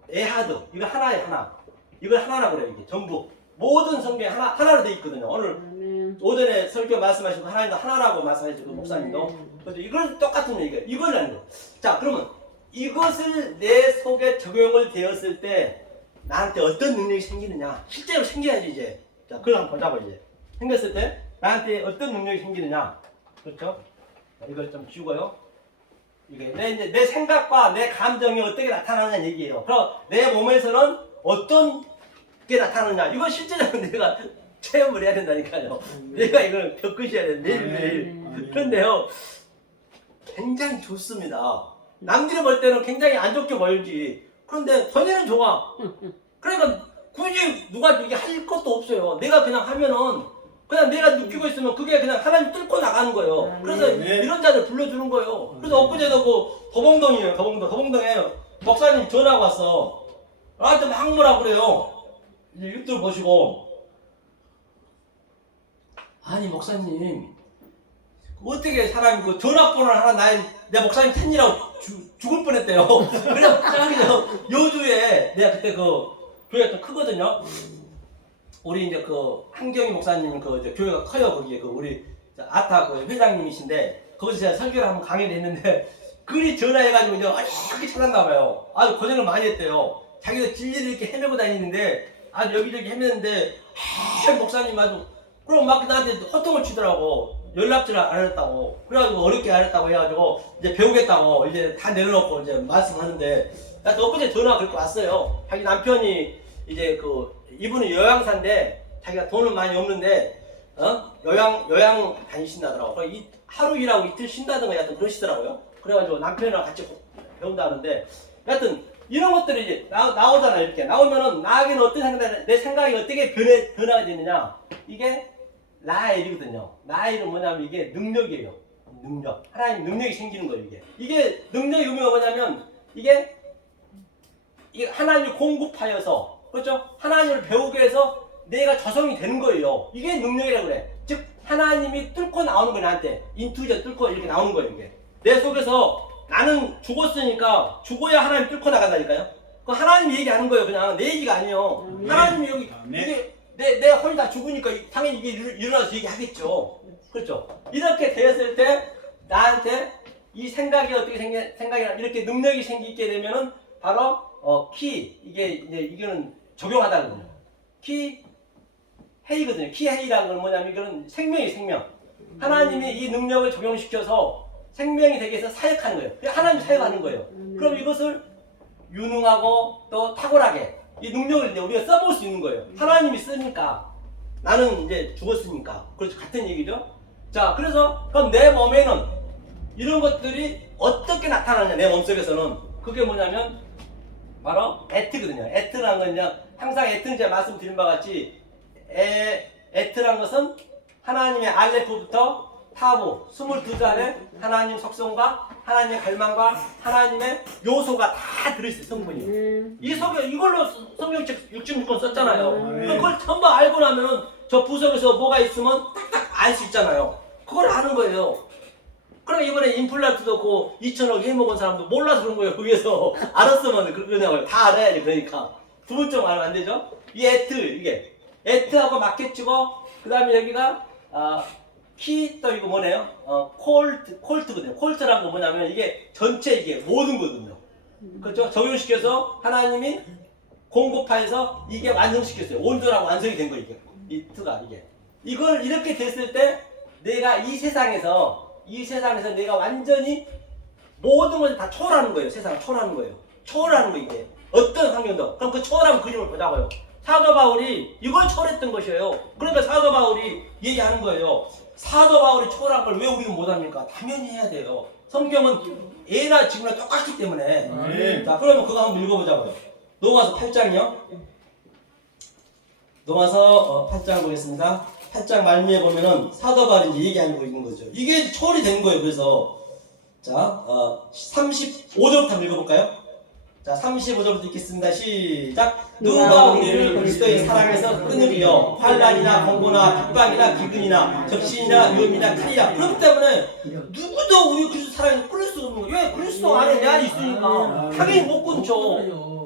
에하드. 이거 하나예요, 하나. 이걸 하나라고 그래요, 이게. 전부. 모든 성경에 하나로 되어 있거든요. 오늘 오전에 설교 말씀하시고 하나님도 하나라고 말씀하시고 목사님도. 그래서 이걸 똑같은 얘기예요. 이걸 하는 거예요. 자, 그러면 이것을 내 속에 적용을 되었을 때 나한테 어떤 능력이 생기느냐. 실제로 생겨야지, 이제. 자, 그걸 한번 보자고, 이제. 생겼을 때 나한테 어떤 능력이 생기느냐. 그렇죠? 자, 이걸 좀 지우고요. 이게 내 생각과 내 감정이 어떻게 나타나느냐 얘기예요. 그럼 내 몸에서는 어떤 게 나타나느냐. 이건 실제적으로 내가 체험을 해야 된다니까요. 내가 이걸 겪으셔야 돼, 매일매일. 그런데요, 굉장히 좋습니다. 남들이 볼 때는 굉장히 안 좋게 보이지. 그런데 본인은 좋아. 그러니까 굳이 누가 이게 할 것도 없어요. 내가 그냥 하면은 그냥 내가 느끼고 있으면 그게 그냥 하나님 뚫고 나가는 거예요. 그래서 이런 자들 불러주는 거예요. 그래서 엊그제도 그 도봉동이에요. 도봉동에 목사님 전화가 왔어. 나한테 막 뭐라고 그래요. 이제 유튜브 보시고, 아니 목사님 어떻게 사람이 그 전화번호를 하나 내 목사님 팬이라고 죽을 뻔했대요. 그래서 저기 여주에 내가 그때 그 교회가 좀 크거든요. 우리 이제 그 한경희 목사님 그 이제 교회가 커요. 거기에 그 우리 아타 그 회장님이신데 거기서 제가 설교를 한번 강의를 했는데 그리 전화해가지고 이제 이렇게 찾았나 봐요. 아주 고생을 많이 했대요. 자기도 진리를 이렇게 헤매고 다니는데 아주 여기저기 헤매는데 목사님 아주 그럼 막 나한테 호통을 치더라고. 연락처를 안 했다고. 그래가지고 어렵게 안 했다고 해가지고 이제 배우겠다고 이제 다 내려놓고 이제 말씀하는데 나한테 엊그제 전화가 그렇게 왔어요. 자기 남편이 이제 그 이분은 요양사인데 자기가 돈은 많이 없는데 요양 다니신다더라고. 하루 일하고 이틀 쉰다든가 여하튼 그러시더라고요. 그래가지고 남편이랑 같이 배운다는데 여하튼 이런 것들이 이제 나오잖아. 이렇게 나오면은 나에게는 어떤 생각, 내 생각이 어떻게 변화가 되느냐. 이게 라엘이거든요. 라엘은 뭐냐면 이게 능력이에요. 능력. 하나님 능력이 생기는 거예요. 이게 능력의 의미가 뭐냐면 이게 하나님이 공급하여서 그렇죠? 하나님을 배우게 해서 내가 저성이 되는 거예요. 이게 능력이라고 그래. 즉 하나님이 뚫고 나오는 거예요. 나한테 인투이전 뚫고 이렇게 나오는 거예요. 이게 내 속에서 나는 죽었으니까 죽어야 하나님 뚫고 나간다니까요. 그 하나님이 얘기하는 거예요. 그냥 내 얘기가 아니에요. 하나님이 여기 이게 내 혼이 다 죽으니까 당연히 이게 일어나서 얘기하겠죠. 그렇죠? 이렇게 되었을 때 나한테 이 생각이 어떻게 생각이나 이렇게 능력이 생기게 되면은 바로 이거는 적용하다거든요. 키 헤이거든요. 키 헤이라는 건 뭐냐면 이거는 생명이 생명. 하나님이 이 능력을 적용시켜서 생명이 되게 해서 사역하는 거예요. 하나님이 사역하는 거예요. 그럼 이것을 유능하고 또 탁월하게 이 능력을 이제 우리가 써볼 수 있는 거예요. 하나님이 쓰니까 나는 이제 죽었으니까 그렇죠. 같은 얘기죠. 자, 그래서 그럼 내 몸에는 이런 것들이 어떻게 나타나냐 내 몸속에서는 그게 뭐냐면 바로 에트거든요. 에트라는 건 그냥 항상 에트는 제가 말씀드린 바와 같이 에트라는 것은 하나님의 알레프부터 타부 22잔에 하나님 속성과 하나님의 갈망과 하나님의 요소가 다 들어있어요. 성분이. 이 성경 이걸로 성경책 66권 썼잖아요. 그걸 전부 알고 나면은 저 부석에서 뭐가 있으면 딱딱 알 수 있잖아요. 그걸 아는 거예요. 그럼 이번에 임플란트도 그 2천억 해먹은 사람도 몰라서 그런 거예요. 거기에서 알았으면 그러냐고요. 다 알아야지. 그러니까 두 번쯤 알면 안 되죠. 이 에트 이게 에트하고 마켓치고 그 다음에 여기가 키 또 이거 뭐네요? 콜트거든요. 콜트라는 건 뭐냐면 이게 전체 이게 모든 거거든요. 그렇죠? 적용시켜서 하나님이 공급하여서 이게 완성시켰어요. 온전하고 완성이 된 거 이게. 이 트가 이게. 이걸 이렇게 됐을 때 내가 이 세상에서 내가 완전히 모든 것을 다 초월하는 거예요. 세상을 초월하는 거예요. 초월하는 거 이게. 어떤 환경도. 그럼 그 초월한 그림을 보자고요. 사도 바울이 이걸 초월했던 것이에요. 그러니까 사도 바울이 얘기하는 거예요. 사도 바울이 초월한 걸 왜 우리는 못합니까? 당연히 해야 돼요. 성경은 예나 지금이나 똑같기 때문에. 자, 그러면 그거 한번 읽어보자고요. 로마서 8장이요. 로마서 8장 보겠습니다. 8장 말미에 보면은 사도 바울이 이제 얘기하고 있는 거죠. 이게 초월이 된 거예요. 그래서 자, 35절부터 한번 읽어볼까요? 자, 35절부터 읽겠습니다. 시작. 누가 우리를 그리스도의 사랑에서 끊으리요. 환난이나 공고나 핍박이나 기근이나 적신이나 위험이나 칼이라. 그렇기 때문에 누구도 우리 그리스도 사랑에서 끊을 수 없는 거예요. 왜? 그리스도 안에 내 안에 있으니까 당연히 못 끊죠.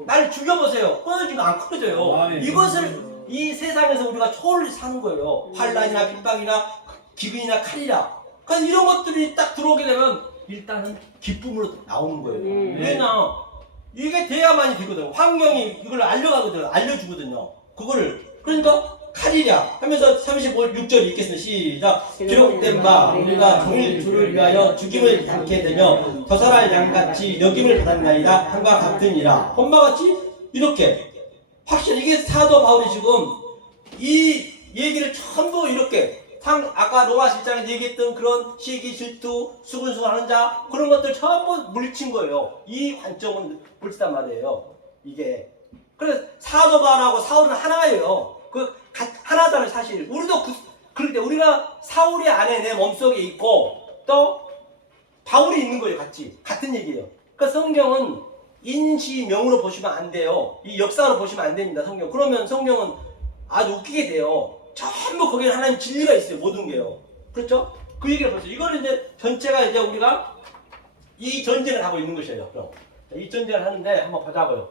나를 죽여보세요. 끊어지면 안 끊어져요. 이것을 이 세상에서 우리가 초월히 사는 거예요. 환난이나 핍박이나 기근이나 칼이라. 그러니까 이런 것들이 딱 들어오게 되면 일단은 기쁨으로 나오는 거예요. 왜냐? 이게 돼야만이 되거든. 환경이 이걸 알려주거든요. 그거를. 그러니까 칼이랴 하면서 36절 읽겠습니다. 시작. 기록된 바 우리가 종일 주를 위하여 죽임을 당케 되며 더살할 양같이 여김을 받았나이다 한과 같으니라. 엄마같이 이렇게 확실히 이게 사도 바울이 지금 이 얘기를 전부 이렇게 아까 로마서 1장에 얘기했던 그런 시기, 질투, 수근수근하는 자 그런 것들 전부 물리친 거예요. 이 관점은 물리치단 말이에요. 이게 그래서 사도 바울하고 사울은 하나예요. 하나잖아요. 사실 우리도 그럴 때 우리가 사울이 안에 내 몸속에 있고 또 바울이 있는 거예요. 같은 얘기예요. 그러니까 성경은 인지명으로 보시면 안 돼요. 이 역사로 보시면 안 됩니다. 성경. 그러면 성경은 아주 웃기게 돼요. 전부 거기에 하나님 진리가 있어요. 모든 게요. 그렇죠? 그 얘기를 보세요. 이거는 이제 전체가 이제 우리가 이 전쟁을 하고 있는 것이에요. 그럼 이 전쟁을 하는데 한번 보자고요.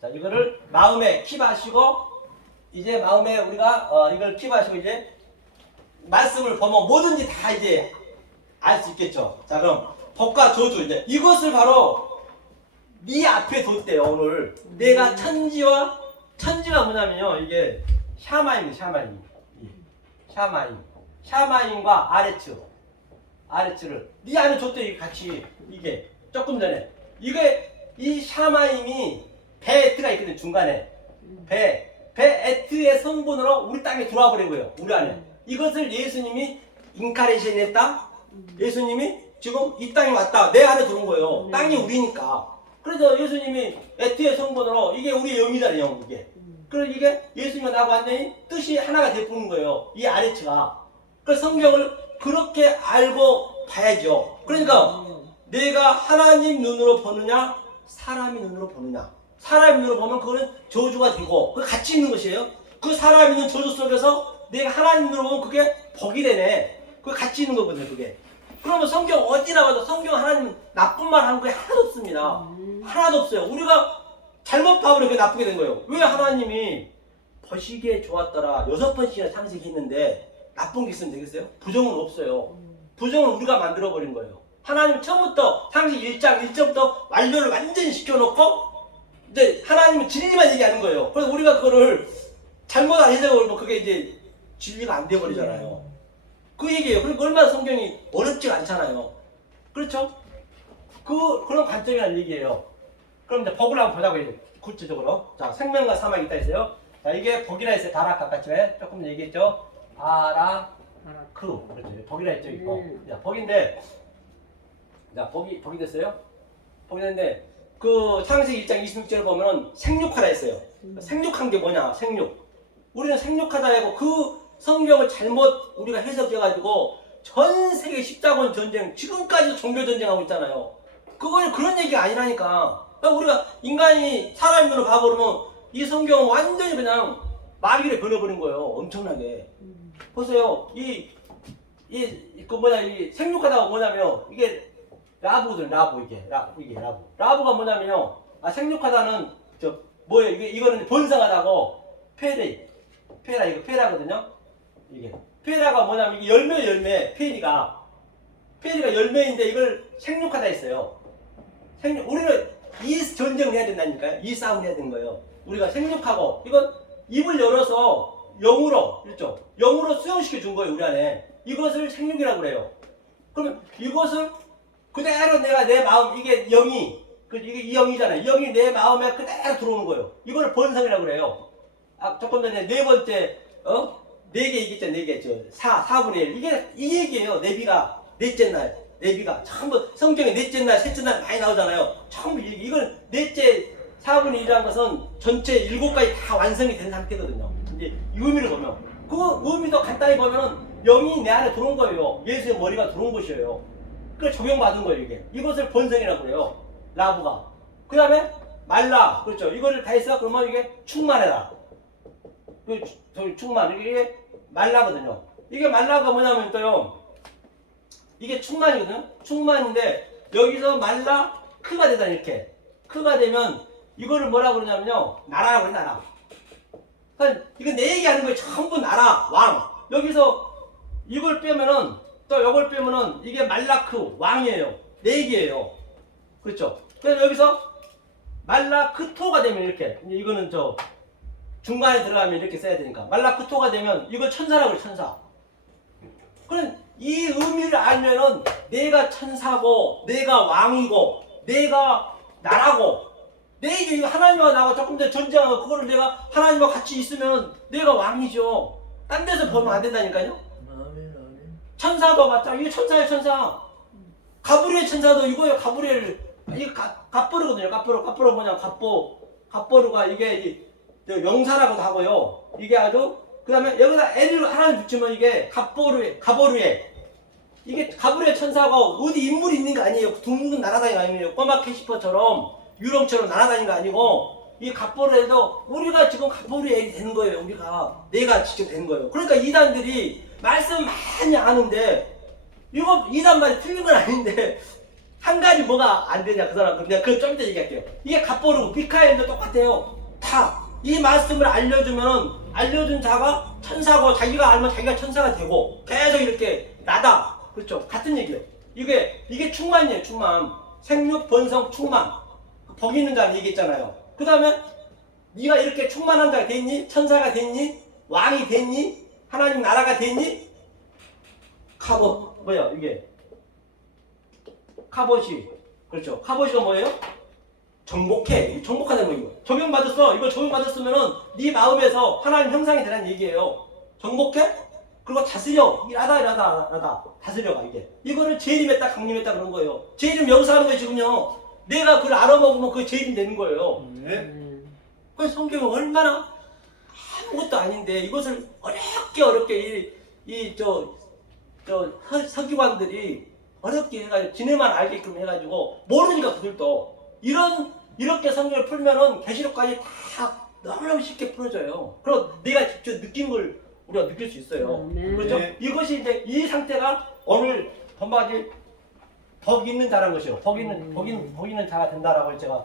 자, 이거를 마음에 킵하시고 이제 마음에 우리가 이걸 킵하시고 이제 말씀을 보면 뭐든지 다 이제 알 수 있겠죠. 자, 그럼 복과 저주 이제 이것을 바로 네 앞에 뒀대요. 오늘 내가 천지가 뭐냐면요, 이게 샤마임이 샤마임과 아레츠를 네 안에 뒀대. 같이 이게 조금 전에 이 샤마임이 베에트가 있거든. 중간에 베에트의 성분으로 우리 땅에 들어와 버린 거예요. 우리 안에 이것을 예수님이 인카레이션 했다. 예수님이 지금 이 땅에 왔다. 내 안에 들어온 거예요. 땅이 우리니까. 그래서 예수님이 에트의 성분으로 이게 우리 영이잖아요. 영 이게. 그래서 이게 예수님과 나하고 완전히 뜻이 하나가 되어버린 거예요. 이 아레츠가. 그래서 성경을 그렇게 알고 봐야죠. 그러니까 내가 하나님 눈으로 보느냐 사람의 눈으로 보느냐. 사람의 눈으로 보면 그거는 저주가 되고 그 같이 있는 것이에요. 그 사람이 있는 저주 속에서 내가 하나님 눈으로 보면 그게 복이 되네. 그게 같이 있는 거거든요. 그게. 그러면 성경 어디나 봐도 성경 하나님 나쁜 말 하는 게 하나도 없습니다. 하나도 없어요. 우리가 잘못 봐버려 그게 나쁘게 된 거예요. 왜 하나님이 보시기에 좋았더라 6번씩이나 상식했는데 나쁜 게 있으면 되겠어요? 부정은 없어요. 부정은 우리가 만들어버린 거예요. 하나님 처음부터 상식 1장 1절부터 완료를 완전히 시켜놓고 이제 하나님은 진리만 얘기하는 거예요. 그래서 우리가 그거를 잘못 해석을 그게 이제 진리가 안 돼버리잖아요. 그 얘기예요. 그러니까 얼마나 성경이 어렵지가 않잖아요. 그렇죠? 그런 관점이라는 얘기예요. 그럼 이제 복을 한번 보자고 이제 구체적으로. 자, 생명과 사망이 있다 했어요. 자, 이게 복이라 했어요. 다락 아까쯤에 조금 얘기했죠. 바라크. 그렇죠. 복이라 했죠. 이거. 자, 복인데, 자, 복이 됐어요. 복이 됐는데, 그 창세기 1장 26절을 보면은 생육하라 했어요. 생육한 게 뭐냐? 생육. 우리는 생육하다 하고 그 성경을 잘못 우리가 해석해가지고 전 세계 십자군 전쟁, 지금까지도 종교 전쟁하고 있잖아요. 그건 그런 얘기가 아니라니까. 그러니까 우리가 인간이 사람으로 봐버리면 이 성경은 완전히 그냥 마귀를 변해버린 거예요. 엄청나게. 보세요. 이 생육하다가 뭐냐면 이게 라브거든. 라브. 라브가 뭐냐면요. 생육하다는 뭐예요? 이거는 번성하다고 페라거든요. 이게 페라가 뭐냐면 이게 열매 페리가 열매인데 이걸 생육하다 했어요. 우리는 이 전쟁을 해야 된다니까요. 이 싸움을 해야 되는 거예요. 우리가 생육하고 이건 입을 열어서 영으로 그렇죠. 영으로 수용시켜 준 거예요. 우리 안에 이것을 생육이라고 그래요. 그러면 이것을 그대로 내가 내 마음 이게 영이 이게 이 영이잖아요. 이 영이 내 마음에 그대로 들어오는 거예요. 이걸 번성이라고 그래요. 조금 전에 네 번째 4개 얘기했죠. 4개 4분의 1 이게 이 얘기예요. 내비가 넷째 날 내비가 전부 성경에 넷째 날 셋째 날 많이 나오잖아요. 전부 이건 넷째 4분의 1이라는 것은 전체 7가지 다 완성이 된 상태거든요. 이제 이 의미를 보면 그 의미도 간단히 보면 영이 내 안에 들어온 거예요. 예수의 머리가 들어온 것이에요. 그걸 적용받은 거예요. 이것을 번성이라고 그래요. 라브가. 그 다음에 말라. 그렇죠. 이거를 다 했어. 그러면 이게 충만해라. 충만. 이게 말라거든요. 이게 말라가 뭐냐면 또요. 이게 충만이거든요. 충만인데 여기서 말라 크가 되다 이렇게. 크가 되면 이거를 뭐라 그러냐면요. 나라라고 그래 나라. 그러니까 이거 내 얘기하는 거예요. 전부 나라, 왕. 여기서 이걸 빼면은 또 이걸 빼면은 이게 말라크 왕이에요. 내 얘기예요. 그렇죠. 그래서 여기서 말라크토가 되면 이렇게. 이거는 중간에 들어가면 이렇게 써야 되니까 말라크토가 되면 이걸 천사라고 그래. 천사. 그럼 이 의미를 알면은 내가 천사고 내가 왕이고 내가 나라고 내 이게 하나님과 나하고 조금 더 전쟁하고 그거를 내가 하나님과 같이 있으면 내가 왕이죠. 딴 데서 보면 안 된다니까요. 천사도 맞다. 이게 천사예요. 천사. 가브리엘 천사도 이거예요. 가브리엘. 이게 갑보르거든요. 갑보르 뭐냐. 갑보르가 이게 영사라고도 하고요. 이게 아주 그 다음에 여기다 L을 하나를 붙이면 이게 가보르에 이게 가브리엘 천사가 어디 인물이 있는 거 아니에요. 둥근 날아다니는 거 아니에요. 꼬마 캐시퍼처럼 유령처럼 날아다니는 거 아니고 이 갑보르에도 우리가 지금 가보르엘이 되는 거예요. 내가 직접 된 거예요. 그러니까 이단들이 말씀 많이 아는데 이거 이단 말이 틀린 건 아닌데 한 가지 뭐가 안 되냐 그 사람. 근데 그걸 좀 이따 얘기할게요. 이게 갑보르고 미카엘도 똑같아요. 다 이 말씀을 알려준 자가 천사고 자기가 알면 자기가 천사가 되고 계속 이렇게 나다. 그렇죠? 같은 얘기예요. 이게 충만이에요. 충만. 생육 번성 충만. 복 있는 자를 얘기했잖아요. 그 다음에 네가 이렇게 충만한 자가 됐니? 천사가 됐니? 왕이 됐니? 하나님 나라가 됐니? 카봇 뭐야 이게? 카봇이 그렇죠. 카봇이가 뭐예요? 정복해. 정복하는 거 이거. 적용받았어. 이거 적용받았으면은 네 마음에서 하나님 형상이 되라는 얘기예요. 정복해? 그리고 다스려. 일하다 다스려가 이게. 이거를 재림했다 강림했다 그런 거예요. 재림 여기서 하는 거예요 지금요. 내가 그걸 알아먹으면 그게 재림 되는 거예요. 그래서 성경은 얼마나 아무것도 아닌데 이것을 어렵게 서기관들이 어렵게 해가지고 지네만 알게끔 해가지고 모르니까 그들도 이렇게 성경을 풀면은 계시록까지 다 너무너무 쉽게 풀어져요. 그리고 내가 직접 느낀 걸 우리가 느낄 수 있어요. 그렇죠? 이것이 이제 이 상태가 오늘 번박이 복 있는 자라는 것이요. 복 있는 자가 된다라고 제가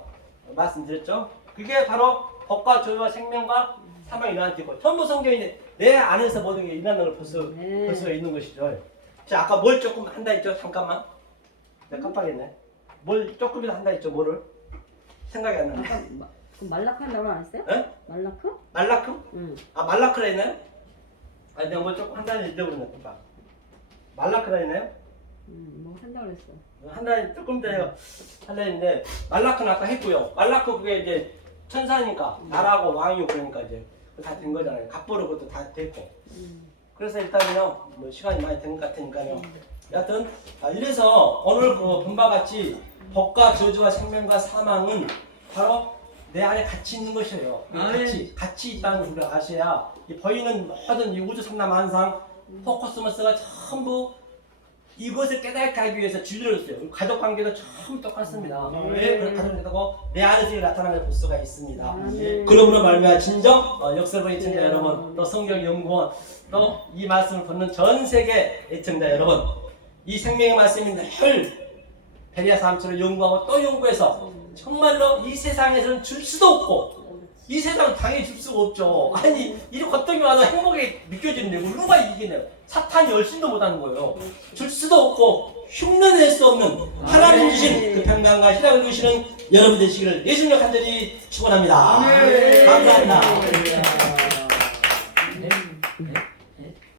말씀드렸죠. 그게 바로 복과 조와 생명과 사망이 나한테 있고 전부 성경이 내 안에서 모든 게 일어나는 걸 볼 수가 있는 것이죠. 자, 아까 뭘 조금 한다 했죠? 잠깐만. 내가 깜빡했네. 뭘 조금이나 한다 했죠? 뭐를? 생각이 안 나네. 그 말라크한다고 안 했어요? 에? 말라크? 말라크? 응. 아, 말라크라 했나요? 아, 내가 뭘 조금 한다는 잊어버렸네. 깜빡. 말라크라 했나요? 뭐 한다고 그랬어. 한다는 조금 전에 하려 했는데 말라크는 아까 했고요. 말라크 그게 이제 천사니까 나라고 왕이고 그러니까 이제 다 된 거잖아요. 갑보르 것도 다 됐고. 그래서 일단은요, 뭐 시간이 많이 된 것 같으니까요. 여하튼 이래서 오늘 그 본바 같이 복과 저주와 생명과 사망은 바로 내 안에 같이 있는 것이에요. 같이 있다는 걸 우리가 아셔야 이 보이는 모든 이 우주 삼라 만상 포커스머스가 전부 이것을 깨닫게 하기 위해서 진료를 줬어요. 가족 관계도 전부 똑같습니다. 그런 가족관계도 내 안에서 나타나는 걸 볼 수가 있습니다. 그러므로 말미암아 진정 역설의 애청자 여러분, 또 성경 연구원, 또 이 말씀을 듣는 전 세계 애청자 여러분, 이 생명의 말씀이 늘 베리아 사람처럼 연구하고 또 연구해서 정말로 이 세상에서는 줄 수도 없고 이 세상은 당연히 줄 수가 없죠. 아니 이렇게 어떤 게 와도 행복이 느껴지는데 누가 이기네요. 사탄이 열심도 못하는 거예요. 줄 수도 없고 흉내낼 수 없는 하나님 주신 그 평강과 희락을 주시는 여러분 되시기를 예수님의 간절히 축원합니다. 감사합니다.